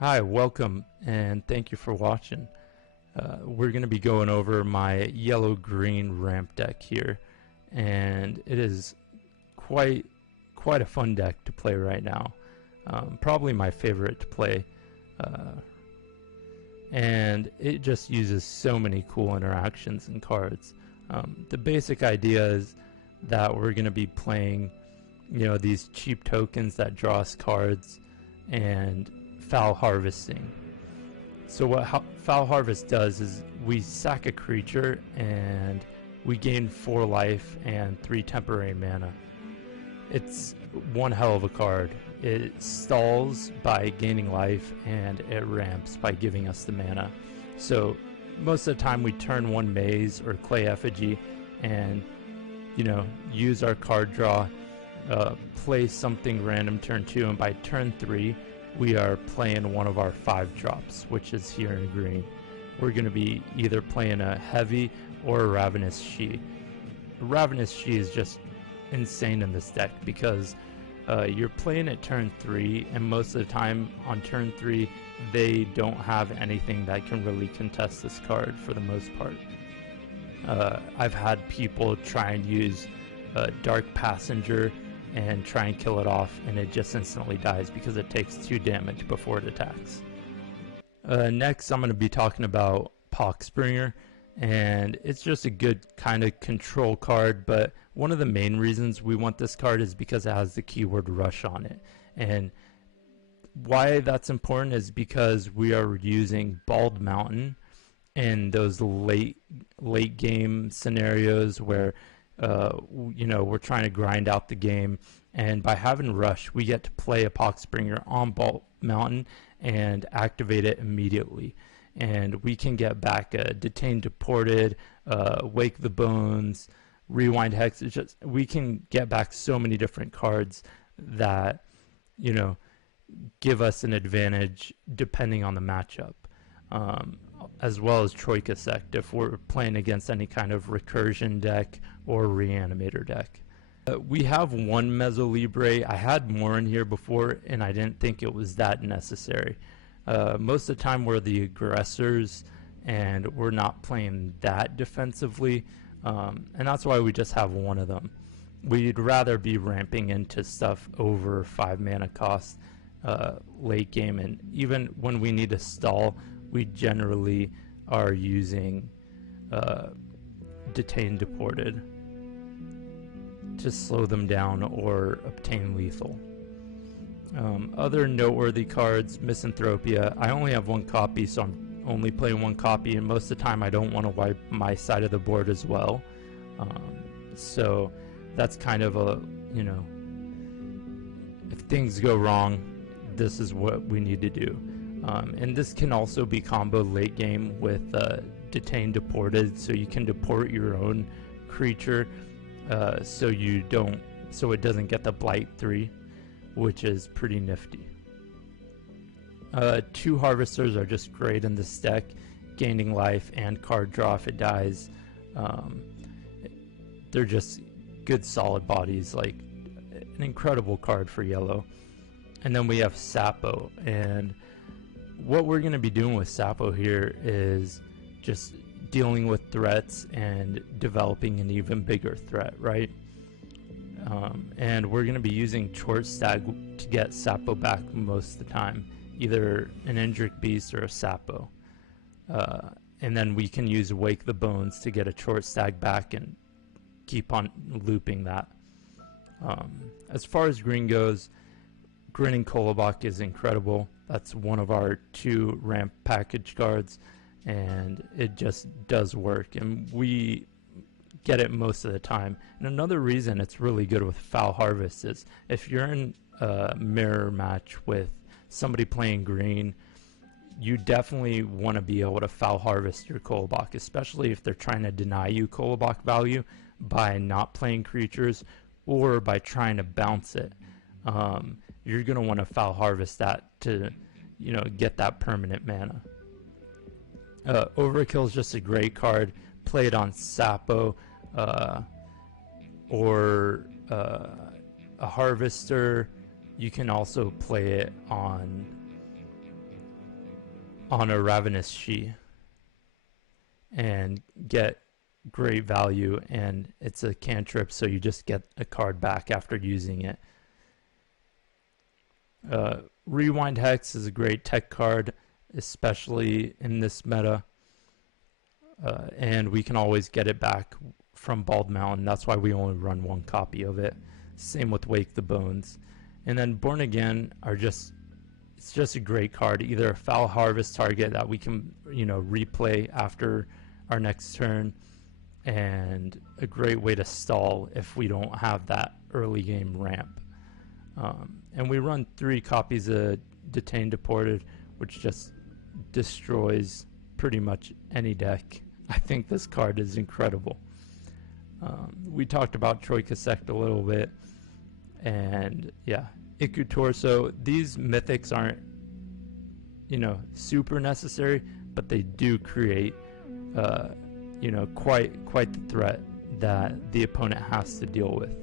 Hi, welcome, and thank you for watching. We're going to be going over my yellow-green ramp deck here, and it is quite a fun deck to play right now. Probably my favorite to play, and it just uses so many cool interactions and cards. The basic idea is that we're going to be playing, these cheap tokens that draw us cards, and foul harvesting. So what foul harvest does is we sack a creature and we gain 4 life and 3 temporary mana. It's one hell of a card. It stalls by gaining life and it ramps by giving us the mana. So most of the time we turn 1 maze or clay effigy and use our card draw, play something random turn 2, and by turn 3 we are playing one of our 5 drops, which is here in green. We're going to be either playing a heavy or a Ravenous She. Ravenous She is just insane in this deck because you're playing at turn 3, and most of the time on turn 3 they don't have anything that can really contest this card for the most part. I've had people try and use Dark Passenger and try and kill it off, and it just instantly dies because it takes 2 damage before it attacks. Next I'm going to be talking about Poxbringer, and it's just a good kind of control card, but one of the main reasons we want this card is because it has the keyword rush on it. And why that's important is because we are using Bald Mountain in those late game scenarios where we're trying to grind out the game, and by having rush we get to play a Poxbringer on Bald Mountain and activate it immediately, and we can get back a Detained Deported, Wake the Bones, Rewind Hex. It's just, we can get back so many different cards that give us an advantage depending on the matchup. As well as Troika Sect if we're playing against any kind of recursion deck or reanimator deck. We have 1 Mezzo Libre. I had more in here before and I didn't think it was that necessary. Most of the time we're the aggressors and we're not playing that defensively, and that's why we just have 1 of them. We'd rather be ramping into stuff over 5 mana cost late game, and even when we need to stall we generally are using Detained Deported to slow them down or obtain lethal. Other noteworthy cards, Misanthropia. I only have 1 copy, so I'm only playing 1 copy, and most of the time I don't want to wipe my side of the board as well. So that's kind of a, if things go wrong, this is what we need to do. And this can also be comboed late game with Detained Deported, so you can deport your own creature so it doesn't get the Blight 3, which is pretty nifty. 2 Harvesters are just great in this deck, gaining life and card draw if it dies. They're just good solid bodies, like an incredible card for yellow. And then we have Sapo, and what we're going to be doing with Sapo here is just dealing with threats and developing an even bigger threat, right? And we're going to be using Short Stag to get Sapo back most of the time, either an Indrik Beast or a Sapo. And then we can use Wake the Bones to get a Short Stag back and keep on looping that. As far as green goes, Grinning Kolobok is incredible. That's one of our 2 ramp package cards, and it just does work, and we get it most of the time. And another reason it's really good with Foul Harvest is if you're in a mirror match with somebody playing green, you definitely want to be able to Foul Harvest your Kolobok, especially if they're trying to deny you Kolobok value by not playing creatures or by trying to bounce it. You're going to want to Foul Harvest that to get that permanent mana. Overkill is just a great card. Play it on Sapo or a Harvester. You can also play it on on a Ravenous She and get great value, and it's a cantrip, so you just get a card back after using it. Rewind Hex is a great tech card, especially in this meta, and we can always get it back from Bald Mountain. That's why we only run one copy of it. Same with Wake the Bones. And then Born Again are just, it's just a great card, either a Foul Harvest target that we can, you know, replay after our next turn, and a great way to stall if we don't have that early game ramp. And we run 3 copies of Detained Deported, which just destroys pretty much any deck. I think this card is incredible. We talked about Troika Sect a little bit, and yeah, Iku Torso. These mythics aren't, you know, super necessary, but they do create, you know, quite the threat that the opponent has to deal with.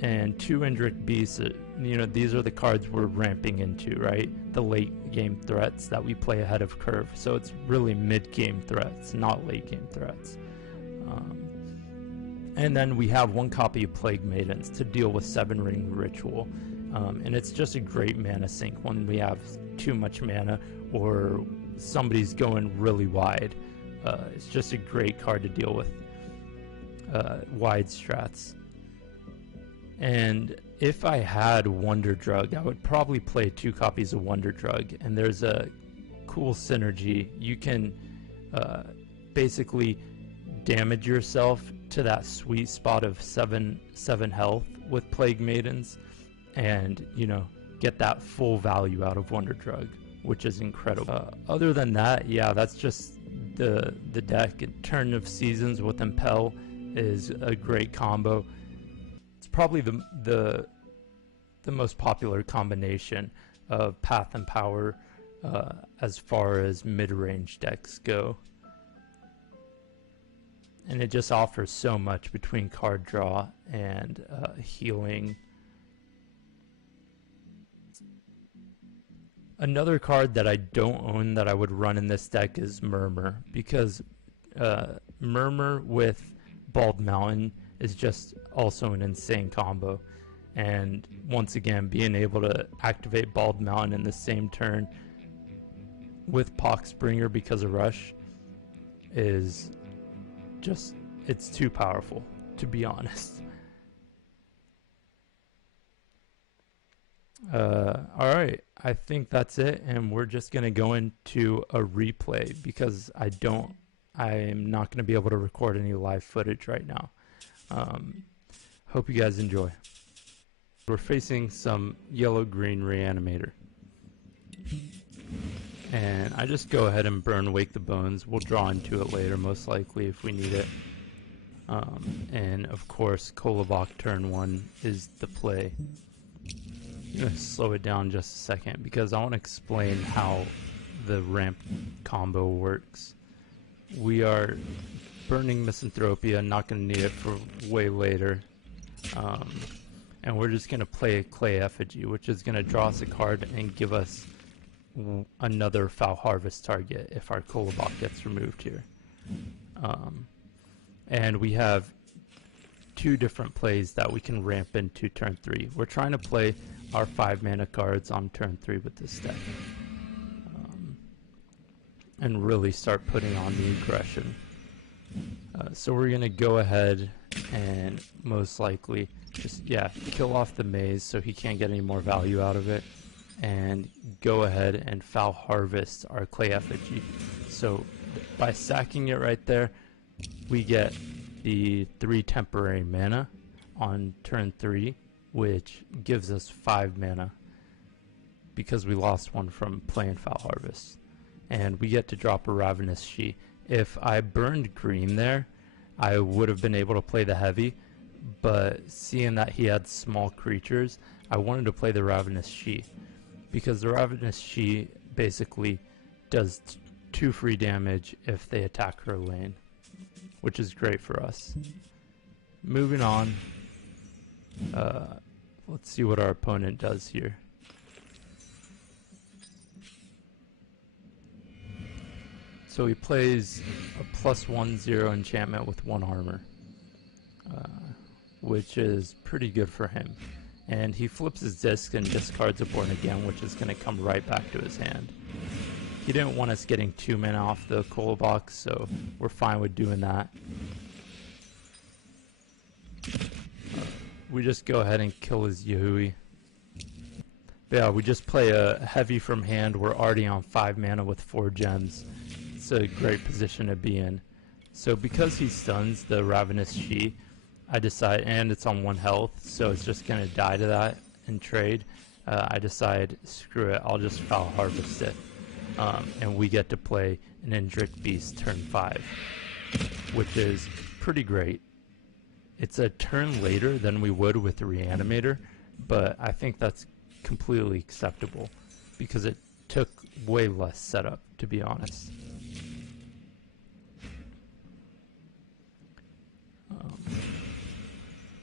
And 2 Indrik Beasts, you know, these are the cards we're ramping into, right? The late game threats that we play ahead of curve. So it's really mid game threats, not late game threats. And then we have 1 copy of Plague Maidens to deal with 7 Ring Ritual. And it's just a great mana sink when we have too much mana or somebody's going really wide. It's just a great card to deal with wide strats. And if I had Wonder Drug, I would probably play 2 copies of Wonder Drug. And there's a cool synergy. You can basically damage yourself to that sweet spot of 7 health with Plague Maidens, and, you know, get that full value out of Wonder Drug, which is incredible. Other than that, yeah, that's just the deck. Turn of Seasons with Impel is a great combo. It's probably the most popular combination of Path and Power as far as mid-range decks go. And it just offers so much between card draw and healing. Another card that I don't own that I would run in this deck is Murmur, because Murmur with Bald Mountain is just also an insane combo. And once again, being able to activate Bald Mountain in the same turn with Poxbringer because of Rush is just, it's too powerful, to be honest. Alright, I think that's it, and we're just going to go into a replay because I'm not going to be able to record any live footage right now. Hope you guys enjoy. We're facing some yellow-green Reanimator. And I just go ahead and burn Wake the Bones. We'll draw into it later, most likely, if we need it. And of course, Kolobok turn 1 is the play. I'm going to slow it down just a second because I want to explain how the ramp combo works. We are burning Misanthropia, not going to need it for way later. And we're just going to play a Clay Effigy, which is going to draw us a card and give us another Foul Harvest target if our Kolobok gets removed here. And we have 2 different plays that we can ramp into turn 3. We're trying to play our 5 mana cards on turn 3 with this deck. And really start putting on the aggression. So we're going to go ahead and most likely just, yeah, kill off the maze so he can't get any more value out of it. And go ahead and Foul Harvest our Clay Effigy. So by sacking it right there, we get the 3 temporary mana on turn 3, which gives us 5 mana because we lost 1 from playing Foul Harvest. And we get to drop a Ravenous She. If I burned green there, I would have been able to play the heavy, but seeing that he had small creatures, I wanted to play the Ravenous She, because the Ravenous She basically does 2 free damage if they attack her lane, which is great for us. Moving on, let's see what our opponent does here. So he plays a +1/0 enchantment with 1 armor, which is pretty good for him. And he flips his disc and discards a Born Again, which is going to come right back to his hand. He didn't want us getting 2 mana off the cola box, so we're fine with doing that. We just go ahead and kill his Yahui. But yeah, we just play a heavy from hand. We're already on 5 mana with 4 gems. It's a great position to be in. So because he stuns the Ravenous She, I decide, and it's on 1 health, so it's just going to die to that and trade. I decide, screw it, I'll just Foul Harvest it. And we get to play an Indrik Beast turn 5, which is pretty great. It's a turn later than we would with the Reanimator, but I think that's completely acceptable because it took way less setup, to be honest.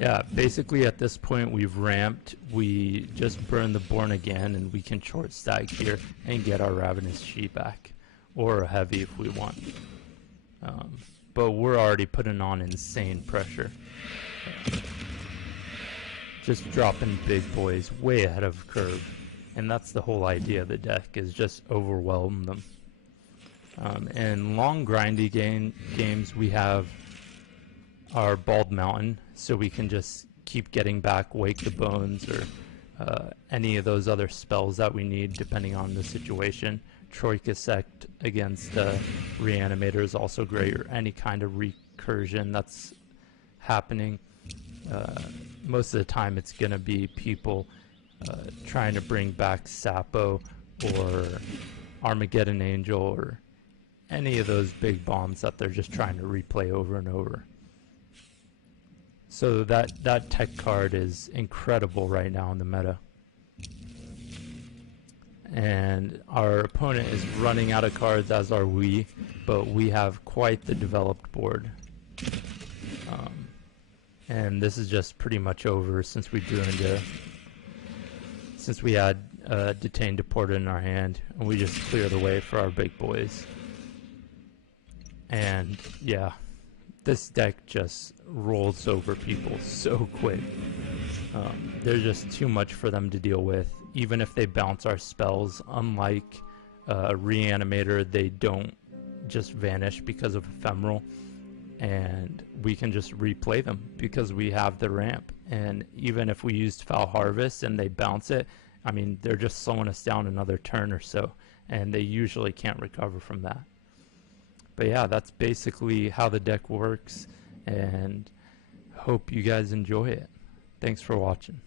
Yeah, basically at this point we've ramped. We just burn the Born Again and we can short stack here and get our Ravenous She back, or a heavy if we want. But we're already putting on insane pressure. Just dropping big boys way ahead of curve, and that's the whole idea of the deck, is just overwhelm them. In long grindy games we have our Bald Mountain, so we can just keep getting back Wake the Bones or any of those other spells that we need depending on the situation. Troika Sect against Reanimator is also great, or any kind of recursion that's happening. Most of the time it's going to be people trying to bring back Sapo or Armageddon Angel or any of those big bombs that they're just trying to replay over and over. So that tech card is incredible right now in the meta. And our opponent is running out of cards, as are we, but we have quite the developed board. And this is just pretty much over since we had Detained Deported in our hand, and we just clear the way for our big boys. And yeah, this deck just rolls over people so quick. There's just too much for them to deal with. Even if they bounce our spells, unlike Reanimator, they don't just vanish because of Ephemeral, and we can just replay them because we have the ramp. And even if we used Foul Harvest and they bounce it, I mean, they're just slowing us down another turn or so, and they usually can't recover from that. But yeah, that's basically how the deck works, and hope you guys enjoy it. Thanks for watching.